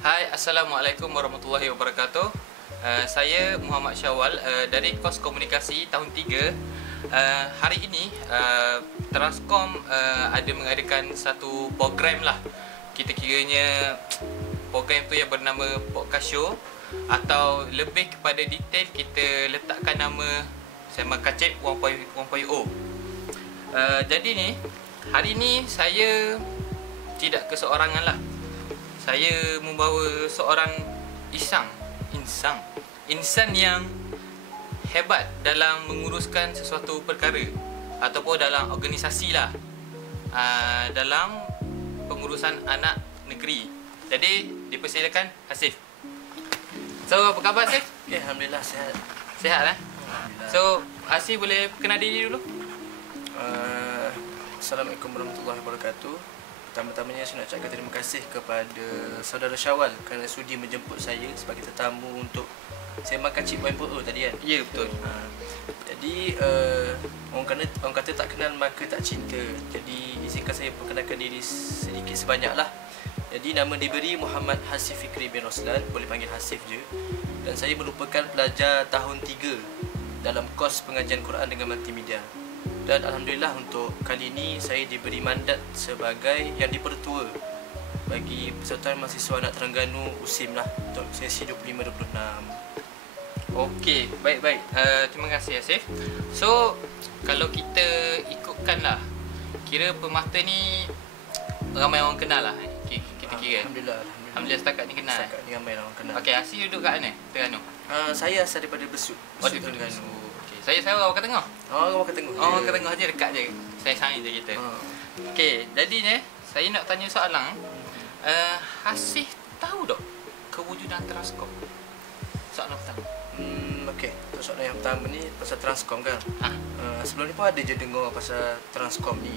Hai, Assalamualaikum warahmatullahi wabarakatuh. Saya Muhammad Syawal dari kos komunikasi tahun 3. Hari ini Transcom ada mengadakan satu program lah. Kita kiranya program tu yang bernama Podcast Show, atau lebih kepada detail kita letakkan nama Sembang Kacip 1.0. Jadi ni, hari ni saya tidak keseorangan lah. Saya membawa seorang insan yang hebat dalam menguruskan sesuatu perkara ataupun dalam organisasi lah, dalam pengurusan anak negeri. Jadi dipersilakan Hasif. So, apa khabar Hasif? Ya, Alhamdulillah sihat. Sihat lah. Alhamdulillah. So, Hasif boleh kenal diri dulu? Assalamualaikum warahmatullahi wabarakatuh. Pertama-tamanya saya nak ucapkan terima kasih kepada saudara Syawal kerana sudi menjemput saya sebagai tetamu untuk Sembang Kacip 1.0 tadi kan? Ya, betul. Jadi orang kata tak kenal maka tak cinta. Jadi izinkan saya perkenalkan diri sedikit sebanyaklah. Jadi nama diberi Muhammad Hasif Fikri bin Roslan, boleh panggil Hasif je. Dan saya merupakan pelajar tahun 3 dalam kos pengajian Quran dengan multimedia. Dan Alhamdulillah untuk kali ini saya diberi mandat sebagai yang dipertua bagi Persatuan Mahasiswa Anak Terengganu USIM lah, untuk sesi 25-26. Okey, baik-baik. Terima kasih Hasif. So, kalau kita ikutkan lah, kira Permata ni ramai orang kenal lah. Kita kira. Alhamdulillah setakat ni kenal. Setakat ni ramai orang kenal. Okey, Hasif duduk kat mana? Terengganu. Saya asal daripada Besut. Di Terengganu. Okey, saya orang Tengah. Orang Tengah. Orang Tengah je, dekat je. Saya sain je kita. Okey, jadi ni saya nak tanya soalan. Hasif tahu tak kewujudan Transcom? Soalan pertama. Okey, untuk soalan yang pertama ni pasal Transcom kan. Sebelum ni pun ada je dengar pasal Transcom ni.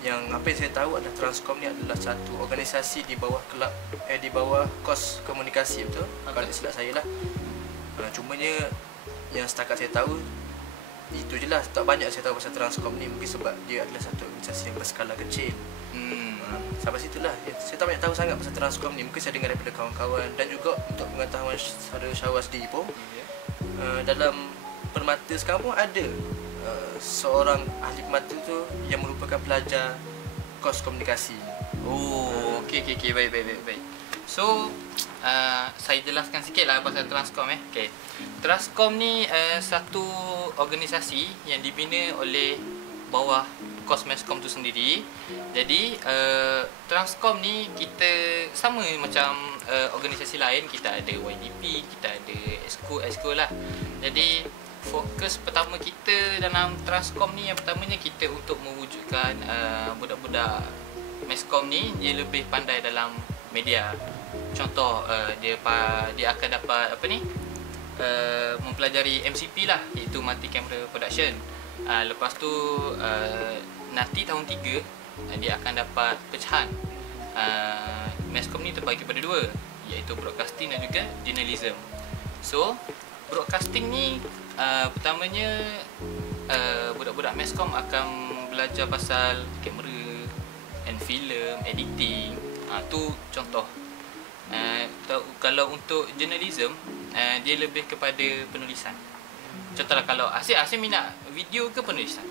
Yang apa yang saya tahu adalah Transcom ni adalah satu organisasi di bawah kelab di bawah kos komunikasi, betul? Kalau silap saya lah. Cumanya yang setakat saya tahu itu je lah. Tak banyak saya tahu pasal Transcom ni, mungkin sebab dia adalah satu organisasi yang berskala kecil. Sampai situlah saya tak banyak tahu sangat pasal Transcom ni. Mungkin saya dengar daripada kawan-kawan. Dan juga untuk pengetahuan saudara Syawal sendiri pun, dalam Permata sekarang pun ada seorang ahli Permata tu yang merupakan pelajar kos komunikasi. Oh, okey, baik. So, saya jelaskan sikit lah pasal Transcom. Okay. Transcom ni satu organisasi yang dibina oleh bawah kos Meskom tu sendiri. Jadi Transcom ni kita sama macam organisasi lain. Kita ada YDP, kita ada Exco lah. Jadi fokus pertama kita dalam Transcom ni, yang pertamanya kita untuk mewujudkan budak-budak Meskom ni dia lebih pandai dalam media. Contoh dia akan dapat mempelajari MCP lah, iaitu Multi Camera Production. Lepas tu nanti tahun 3 dia akan dapat pecahan. Meskom ni terbagi pada dua, iaitu broadcasting dan juga journalism. So broadcasting ni pertamanya budak-budak Meskom akan belajar pasal kamera and film, editing. Tu contoh. Kalau untuk journalism, dia lebih kepada penulisan. Contohlah kalau Asyik minat video ke penulisan?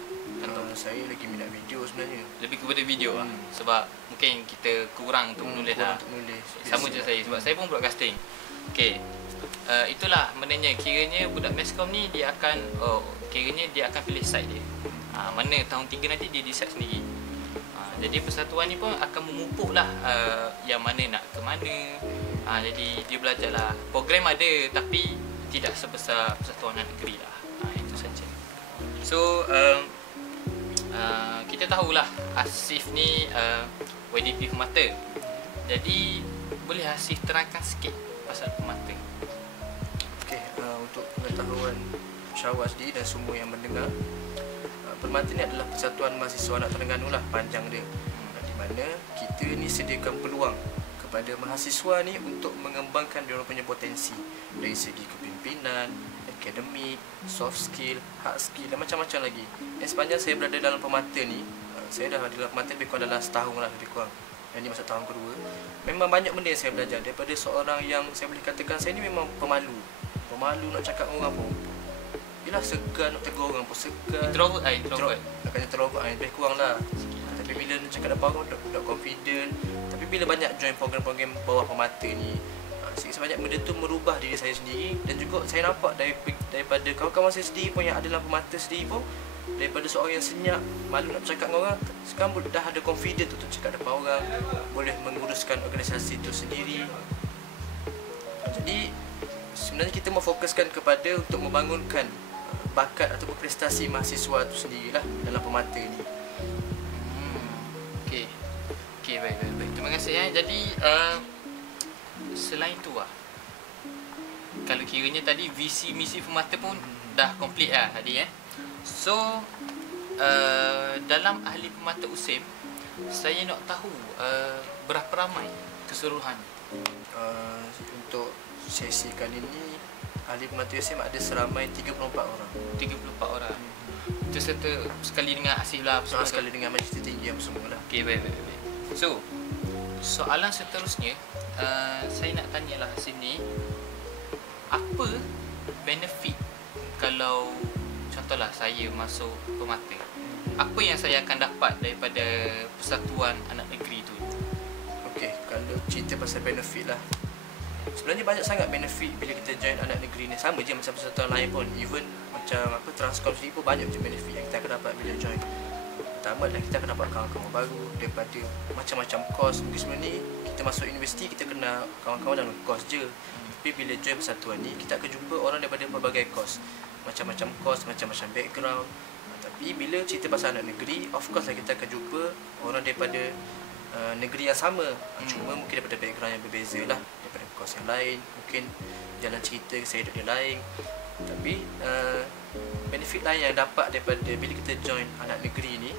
Saya lagi minat video sebenarnya. Lebih kepada video lah. Sebab mungkin kita kurang untuk menulis lah. Sama je saya, sebab saya pun broadcasting. Okay, itulah maknanya kiranya budak Meskom ni dia akan pilih side dia. Mana tahun 3 nanti dia decide sendiri. Jadi persatuan ni pun akan memupuk lah yang mana nak ke mana. Jadi dia belajar lah. Program ada tapi tidak sebesar Persatuan Anak Negeri lah. Itu saja. So kita tahulah Hasif ni YDP Permata. Jadi boleh Hasif terangkan sikit pasal Permata? Okey, untuk pengetahuan Syawal sendiri dan semua yang mendengar, Permata ni adalah Persatuan Mahasiswa Anak Terengganu lah panjang dia. Di mana kita ni sediakan peluang kepada mahasiswa ni untuk mengembangkan dia orang punya potensi dari segi kepimpinan, akademik, soft skill, hard skill dan macam-macam lagi. Sepanjang saya berada dalam Permata ni, saya dah dalam Permata lebih kurang dalam setahun lah lebih kurang. yang ni masuk tahun kedua, memang banyak benda yang saya belajar daripada seorang yang saya boleh katakan saya ni memang pemalu nak cakap dengan orang pun. Yelah, segan nak tegur orang pun segan. Introvert. Nak kata introvert lebih kurang lah. Tapi bila nak cakap depan orang tak confident. Tapi bila banyak join program-program bawah pemata ni, sikit sebanyak benda tu merubah diri saya sendiri. Dan juga saya nampak daripada kawan-kawan saya sendiri pun yang ada dalam pemata sendiri pun, daripada seorang yang senyap, malu nak bercakap dengan orang, sekarang dah ada confident untuk cakap depan orang, boleh menguruskan organisasi itu sendiri. Jadi sebenarnya kita mau fokuskan kepada untuk membangunkan bakat atau prestasi mahasiswa tu sendirilah dalam pemata ni. Okey, baik. Terima kasih. Jadi selain tu kalau kiranya tadi visi misi pemata pun dah complete lah tadi So dalam ahli pemata USIM, saya nak tahu berapa ramai keseluruhan? Untuk sesi kali ni ahli pemata USIM ada seramai 34 orang. 34 orang. Itu serta sekali dengan Asif lah. Sekali dengan majlis tinggi yang semua lah. Okey, baik. So, soalan seterusnya, saya nak tanyalah Asif ni, apa benefit kalau contohlah saya masuk pemata? Apa yang saya akan dapat daripada persatuan anak negeri tu? Okey, kalau cerita pasal benefit lah, sebenarnya banyak sangat benefit bila kita join anak negeri ni. Sama je macam persatuan lain pun. Even macam Transcom sendiri pun banyak je benefit yang kita akan dapat bila join. Pertama adalah kita akan dapat kawan-kawan baru daripada macam-macam kos. Mungkin sebelum ni kita masuk universiti, kita kena kawan-kawan dalam kos je. Tapi bila join persatuan ni, kita akan jumpa orang daripada pelbagai kos, macam-macam kos, macam-macam background. Tapi bila cerita pasal anak negeri, of course lah kita akan jumpa orang daripada negeri yang sama, cuma mungkin daripada background yang berbeza lah, daripada kos yang lain, mungkin jalan cerita saya duduk dia lain. Tapi benefit lain yang dapat daripada bila kita join anak negeri ni,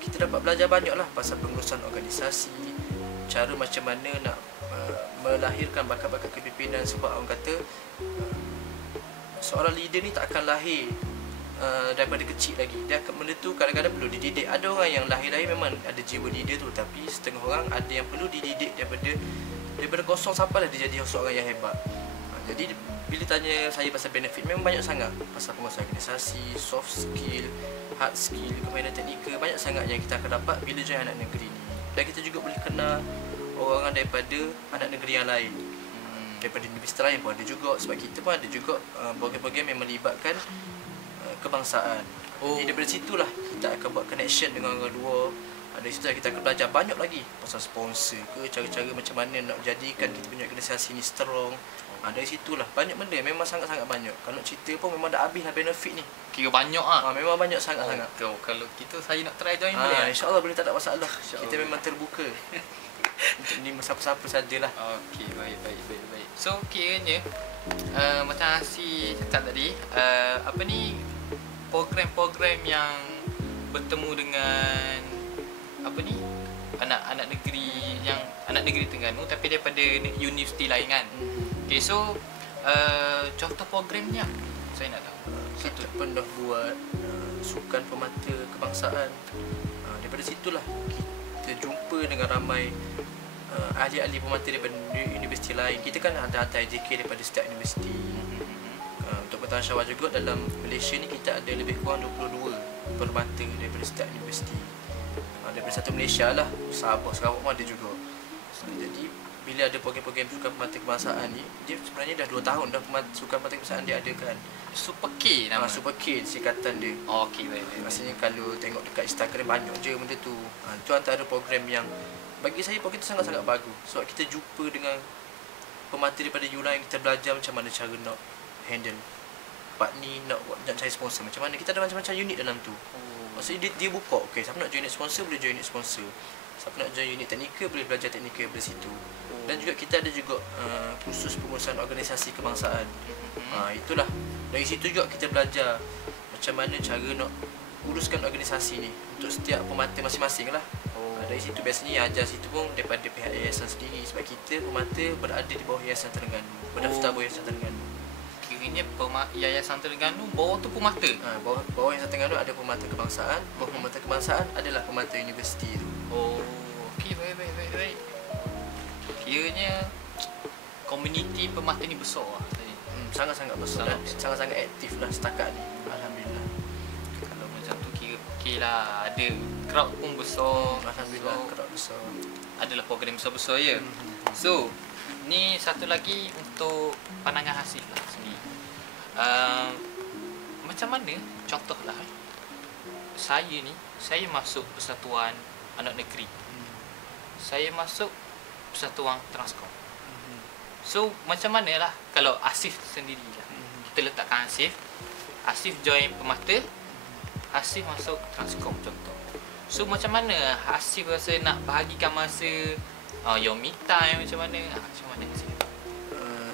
kita dapat belajar banyak lah pasal pengurusan organisasi, cara macam mana nak melahirkan bakat-bakat kepimpinan. Sebab orang kata seorang leader ni tak akan lahir daripada kecil lagi. Dia akan, benda tu kadang-kadang perlu dididik. Ada orang yang lahir-lahir memang ada jiwa leader tu, tapi setengah orang ada yang perlu dididik daripada kosong sampailah dia jadi seorang yang hebat. Jadi bila tanya saya pasal benefit, memang banyak sangat. Pasal pengurusan organisasi, soft skill, hard skill, kemahiran teknikal, banyak sangat yang kita akan dapat bila join anak negeri ni. Dan kita juga boleh kenal orang daripada anak negeri yang lain, daripada universiti lain pun ada juga. Sebab kita pun ada juga program-program yang melibatkan kebangsaan. Jadi daripada situlah kita akan buat connection dengan orang luar. Dari situ kita akan belajar banyak lagi pasal sponsor ke, cara-cara macam mana nak jadikan kita punya organisasi ni strong. Dari situlah banyak benda, memang sangat-sangat banyak. Kalau cerita pun memang dah habis lah benefit ni. Kira banyak ah. Memang banyak sangat-sangat. Kalau kita saya nak try join boleh. InsyaAllah boleh, tak ada masalah. Kita memang terbuka. Untuk ni siapa-siapa sajalah. Okey, baik. So kiranya macam si cakap tadi, apa ni, program-program yang bertemu dengan apa ni, anak negeri yang anak negeri Terengganu tapi daripada universiti lain kan. Okey, so contoh programnya saya nak tahu. Kita pernah buat sukan pemata kebangsaan. Daripada situlah kita jumpa dengan ramai ahli-ahli pemata daripada universiti lain. Kita kan ada hantar JK daripada setiap universiti. Untuk bertanggungjawab juga dalam Malaysia ni kita ada lebih kurang 22 pemata daripada setiap universiti. Daripada satu Malaysia lah, Sabah, Sarawak pun ada juga. Jadi bila ada program-program sukan pemata kebangsaan ni, dia sebenarnya dah 2 tahun dah sukan pemata kebangsaan dia adakan. Super K nama. Super K singkatan dia. Okey, baik. Maksudnya kalau tengok dekat Instagram banyak je benda tu. Itu antara program yang bagi saya program tu sangat-sangat bagus. Sebab kita jumpa dengan pemata daripada Yula yang kita belajar macam mana cara nak handle part ni, nak cari sponsor macam mana. Kita ada macam-macam unit dalam tu. Maksudnya dia buka, okey, siapa nak join unit sponsor boleh join unit sponsor. Siapa nak join unit teknikal boleh belajar teknikal dari situ. Dan juga kita ada juga khusus pengurusan organisasi kebangsaan. Itulah. Dari situ juga kita belajar macam mana cara nak uruskan organisasi ni untuk setiap pemata masing-masing lah. Dari situ biasanya ajar situ pun daripada pihak yayasan sendiri. Sebab kita pemata berada di bawah Yayasan Terengganu, berdaftar bawah Yayasan Terengganu. Kiranya Yayasan Terengganu bawah tu pemata. Bawah Yayasan Terengganu ada pemata kebangsaan, bawah pemata kebangsaan adalah pemata universiti tu. Okey, baik. Baik. Kiranya komuniti pemata ni besar lah. Sangat-sangat besar dan sangat-sangat aktif lah setakat ni. Alhamdulillah. Kalau macam tu kira okey lah. Ada crowd pun besar. Alhamdulillah, crowd besar. Adalah program besar-besar ya. So, ni satu lagi untuk pandangan Hasif lah sendiri. Macam mana contohlah saya masuk persatuan anak negeri. Saya masuk persatuan Transcom. So macam manalah kalau Hasif sendiri lah. Kita letakkan Hasif join Permata, Hasif masuk Transcom contoh. So macam mana Hasif rasa nak bahagikan masa your me time macam mana? Macam mana Hasif?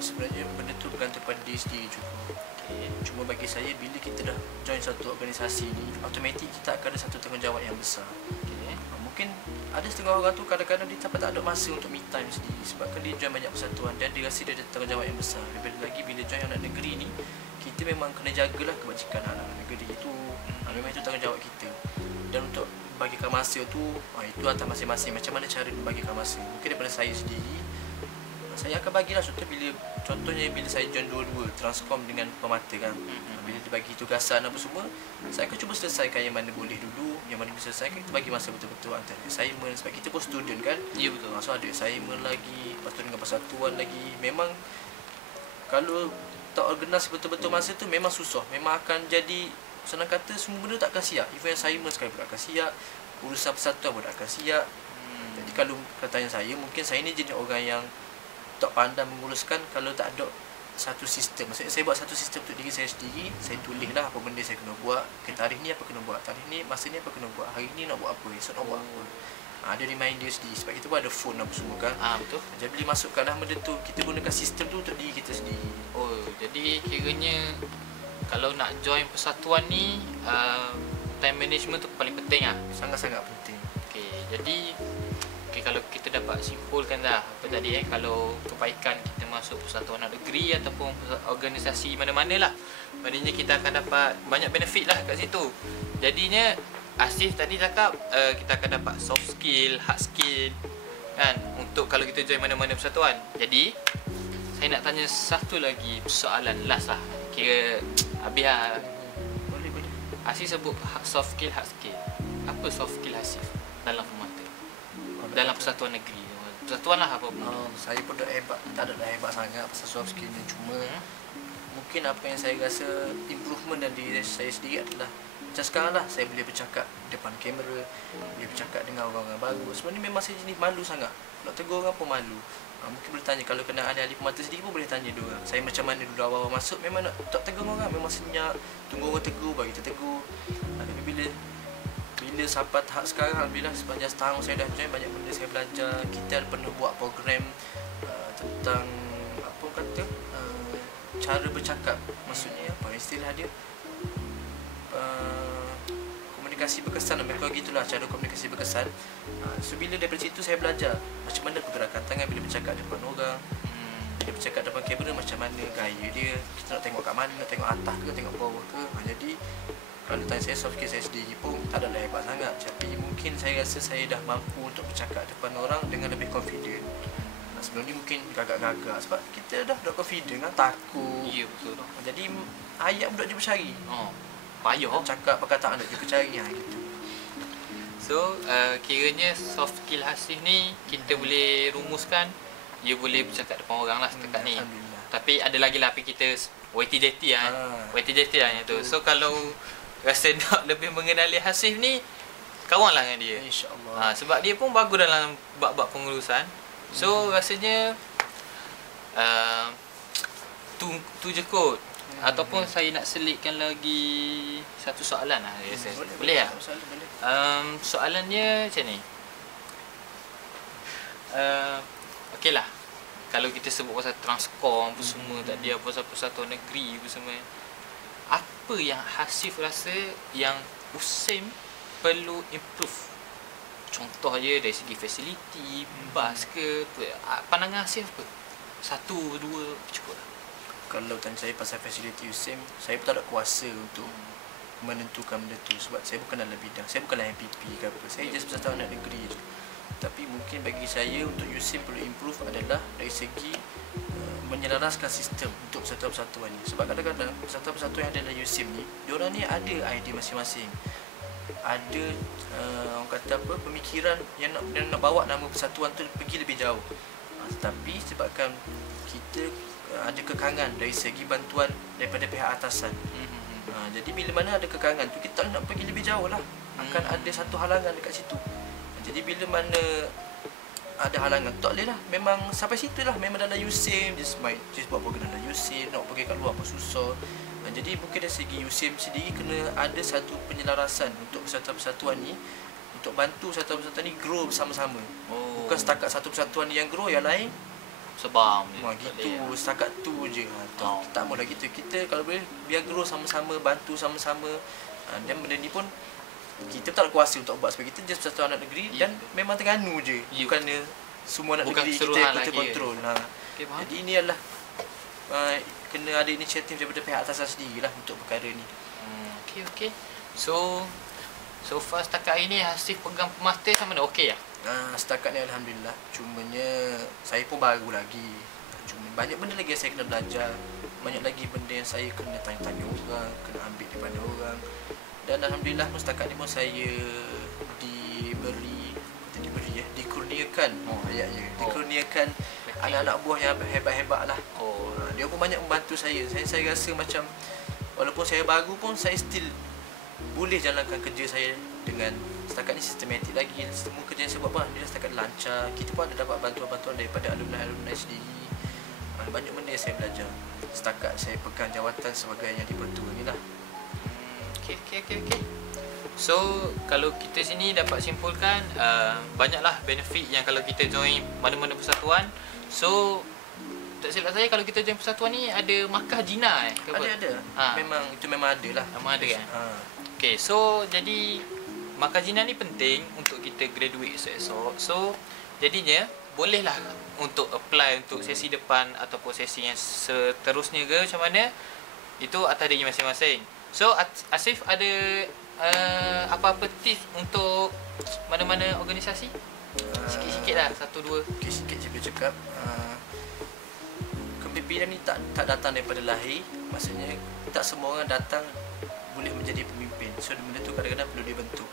Sebenarnya benda tu bergantung pada diri sendiri juga. Cuma bagi saya, bila kita dah join satu organisasi ni, automatik kita akan ada satu tanggungjawab yang besar. Mungkin ada setengah orang tu kadang-kadang dia tak ada masa untuk me time sendiri sebabkan dia join banyak persatuan dan dia rasa dia ada tanggungjawab yang besar. Lebih lagi bila join anak negeri ni, kita memang kena jagalah kebajikan anak negeri itu. Memang itu tanggungjawab kita. Dan untuk bagikan masa tu, itu atas masing-masing. Macam mana cara bagikan masa? Mungkin daripada saya sendiri, saya akan bagilah contohnya bila saya join dua-dua Transcom dengan Permata kan. Bila dia bagi tugasan apa semua, saya akan cuba selesaikan yang mana boleh dulu, yang mana bisa selesaikan, kita bagi masa betul-betul antara assignment sebab kita pun student kan. Ya betul. So ada assignment lagi, lepas tu dengan persatuan lagi. Memang kalau tak organize betul-betul masa tu memang susah. Memang akan jadi, senang kata, semua benda tak akan siap. Even assignment sekali pun tak akan siap, urusan persatuan pun tak akan siap. Jadi kalau tanya saya, mungkin saya ni jenis orang yang tak pandai menguruskan kalau tak ada satu sistem. Maksudnya saya buat satu sistem untuk diri saya sendiri. Saya tulis lah apa benda saya kena buat. Tarikh ni apa kena buat, tarikh ni masa ni apa kena buat, hari ni nak buat apa, esok nak buat apa. Ada reminder sendiri sebab kita pun ada phone apa semua kan. Betul. Jadi bila masukkanlah benda tu, kita gunakan sistem tu untuk diri kita sendiri. Jadi kiranya kalau nak join persatuan ni, time management tu paling penting lah. Sangat-sangat penting. Jadi kalau kita dapat simpulkan dah apa tadi kalau kebaikan kita masuk persatuan anak negeri ataupun organisasi mana-mana lah, maknanya kita akan dapat banyak benefit lah kat situ. Jadinya Hasif tadi cakap kita akan dapat soft skill, hard skill kan, untuk kalau kita join mana-mana persatuan. Jadi saya nak tanya satu lagi soalan last lah, kira habis lah. Boleh. Hasif sebut soft skill, hard skill. Apa soft skill Hasif dalam Permata? Dalam persatuan negeri, persatuan lah apa pun. Saya pun tak ada hebat sangat pasal soft skill ni. Cuma mungkin apa yang saya rasa improvement dari diri saya sendiri adalah macam sekarang lah, saya boleh bercakap depan kamera, boleh bercakap dengan orang-orang baru. Sebenarnya memang saya jenis malu sangat, nak tegur orang pun malu. Mungkin boleh tanya, kalau kena ahli-ahli Permata sendiri pun boleh tanya diorang, saya macam mana dulu awal-awal masuk. Memang nak tak tegur orang, memang senyap, tunggu orang tegur baru kita tegur. Tapi bila sampai tahap sekarang, alhamdulillah sepanjang setahun saya dah join, banyak benda saya belajar. Kita pernah buat program tentang apa kata cara bercakap, maksudnya apa istilah dia, komunikasi berkesan, lebih kurang gitulah, cara komunikasi berkesan. So bila daripada situ saya belajar macam mana pergerakan tangan bila bercakap depan orang, bila bercakap depan kamera macam mana gaya dia, kita nak tengok kat mana, nak tengok atas ke tengok bawah ke. Jadi kalau tanya saya, soft skill saya sendiri pun tak adalah hebat sangat, tapi mungkin saya rasa saya dah mampu untuk bercakap depan orang dengan lebih confident. Sebelum ni mungkin gagak-gagak sebab kita dah confident kan, takut. Ya betul. Jadi ayat pun tak jumpa cari. Payah cakap perkataan tak jumpa cari gitu. So kiranya soft skill Hasif ni kita boleh rumuskan, dia boleh bercakap depan orang lah setakat ni. Tapi ada lagi lah kita YTJT lah. YTJT lah yang tu. So kalau rasa nak lebih mengenali Hasif ni, kawan lah dengan dia, InsyaAllah. sebab dia pun bagus dalam bab-bab pengurusan. So rasanya tu je kot. Ataupun saya nak selitkan lagi satu soalan lah. Boleh tak? Soalannya macam ni. Okey lah, kalau kita sebut pasal Transcom apa semua tadi, apa pasal persatuan negeri apa semua, apa yang Hasif rasa yang USIM perlu improve? Contoh je dari segi fasiliti, bas ke, pandangan Hasif apa? Satu, dua cukup lah. Kalau tanya saya pasal fasiliti USIM, saya pun tak ada kuasa untuk menentukan benda tu sebab saya bukan dalam bidang, saya bukanlah MPP ke apa, saya just persatuan anak negeri je. Tapi mungkin bagi saya untuk USIM perlu improve adalah dari segi menyelaraskan sistem untuk persatuan-persatuan ni. Sebab kadang-kadang persatuan-persatuan yang ada dalam USIM ni, diorang ni ada idea masing-masing, ada orang kata apa, pemikiran yang nak bawa nama persatuan tu pergi lebih jauh. Tetapi sebabkan kita ada kekangan dari segi bantuan daripada pihak atasan, jadi bila mana ada kekangan tu, kita nak pergi lebih jauh lah, akan ada satu halangan dekat situ. Jadi bila mana ada halangan, tak boleh lah, memang sampai situ lah. Memang dalam USIM just buat program dalam USIM, nak pergi kat luar apa susah. Jadi mungkin dari segi USIM sendiri kena ada satu penyelarasan untuk persatuan-persatuan ni, untuk bantu persatuan-persatuan ni grow bersama-sama. Bukan setakat satu persatuan yang grow, yang lain sebab gitu, setakat tu je. Tak maulah gitu. Kita kalau boleh biar grow sama-sama, bantu sama-sama. Dan benda ni pun kita tak ada kuasa untuk buat, sebab kita just persatuan anak negeri dan memang Terengganu je. Bukannya semua anak negeri kita kontrol. Jadi ini adalah kena ada inisiatif daripada pihak atasan sendirilah untuk perkara ni. Okey. So far setakat ini Hasif pegang pemaster sama mana okey lah? Setakat ni alhamdulillah. Cumanya saya pun baru lagi. Cuma banyak benda lagi yang saya kena belajar. Banyak lagi benda yang saya kena tanya-tanya orang, kena ambil daripada orang. Dan alhamdulillah setakat ni pun saya dikurniakan dikurniakan anak-anak buah yang hebat-hebat lah. Dia pun banyak membantu saya. Saya rasa macam walaupun saya baru pun saya still boleh jalankan kerja saya dengan setakat ni sistematik lagi. Semua kerja yang saya buat pun alhamdulillah setakat lancar. Kita pun ada dapat bantuan-bantuan daripada alumni sendiri. Banyak benda yang saya belajar setakat saya pegang jawatan sebagai yang dipertua ni lah. Okay. So kalau kita sini dapat simpulkan, banyaklah benefit yang kalau kita join mana-mana persatuan. So tak silap saya, kalau kita join persatuan ni ada markah Jina Ada. Memang itu memang ada lah. Memang ada kan? Okay, so jadi markah Jina ni penting untuk kita graduate esok. So jadinya bolehlah untuk apply untuk sesi depan ataupun sesi yang seterusnya ke macam mana, itu atas diri masing-masing. So Asif ada apa-apa tips untuk mana-mana organisasi? Sikit-sikit lah, satu dua. Okay, sikit je boleh cakap. Kepimpinan ni tak datang daripada lahir. Maksudnya tak semua orang datang boleh menjadi pemimpin. So benda tu kadang-kadang perlu dibentuk.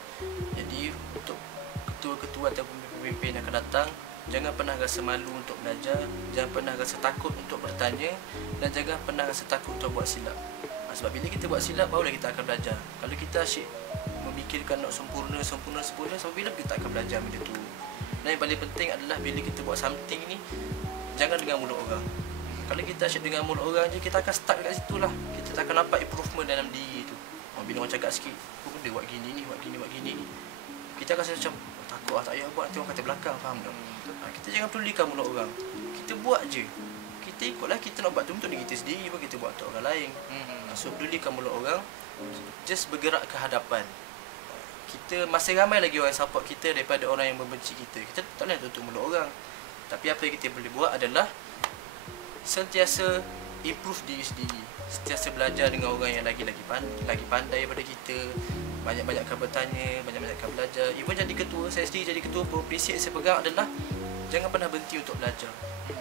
Jadi untuk ketua-ketua atau pemimpin yang akan datang, jangan pernah rasa malu untuk belajar, jangan pernah rasa takut untuk bertanya, dan jangan pernah rasa takut untuk buat silap. Sebab bila kita buat silap, barulah kita akan belajar. Kalau kita asyik memikirkan nak sempurna, sebab bila kita akan belajar benda tu. Dan yang paling penting adalah bila kita buat something ni, jangan dengar mulut orang. Kalau kita asyik dengar mulut orang je, kita akan stuck kat situ lah. Kita tak akan nampak improvement dalam diri tu. Bila orang cakap sikit, benda buat gini ni, buat gini ni, kita akan rasa macam takut tak payah buat, nanti orang kata belakang, faham tak? Kita jangan pedulikan mulut orang. Kita buat je. Kita ikutlah, kita nak buat tu untuk diri kita sendiri, pun kita buat untuk orang lain. So pedulikan mulut orang, just bergerak ke hadapan. Kita masih ramai lagi orang support kita daripada orang yang membenci kita. Kita tak boleh tutup mulut orang. Tapi apa yang kita boleh buat adalah sentiasa improve diri sendiri, sentiasa belajar dengan orang yang lagi pandai daripada kita. Banyak-banyakkan bertanya, banyak-banyakkan belajar. Even jadi ketua, saya sendiri jadi ketua pun prinsip saya pegang adalah jangan pernah berhenti untuk belajar.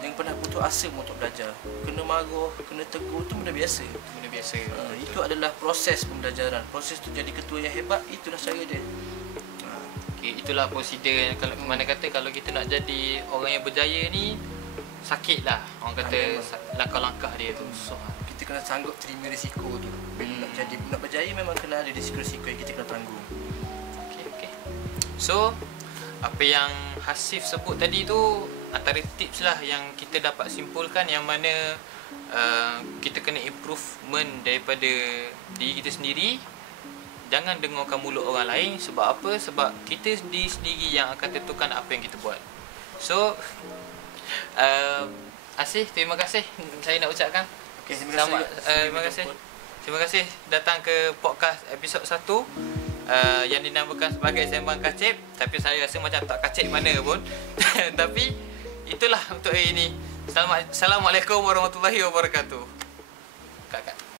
Jangan pernah putus asa untuk belajar. Kena marah, kena tegur, tu benda biasa. Itu adalah proses pembelajaran. Proses tu jadi ketua yang hebat, itulah cara dia. Okay, itulah prosedur. Kalau mana kata kalau kita nak jadi orang yang berjaya ni, sakit lah. Orang kata langkah-langkah dia tu susah. Kita kena sanggup terima risiko tu. Bila nak berjaya memang kena ada risiko-risiko yang kita kena tanggung. Okay. So apa yang Hasif sebut tadi tu antara tips lah yang kita dapat simpulkan, yang mana kita kena improvement daripada diri kita sendiri. Jangan dengarkan mulut orang lain. Sebab apa? Sebab kita sendiri yang akan tentukan apa yang kita buat. So Asif, terima kasih saya nak ucapkan. Okay, terima kasih datang ke podcast episod 1 yang dinamakan sebagai Sembang Kacip. Tapi saya rasa macam tak kacip mana pun. Tapi itulah untuk hari ini. Assalamualaikum warahmatullahi wabarakatuh.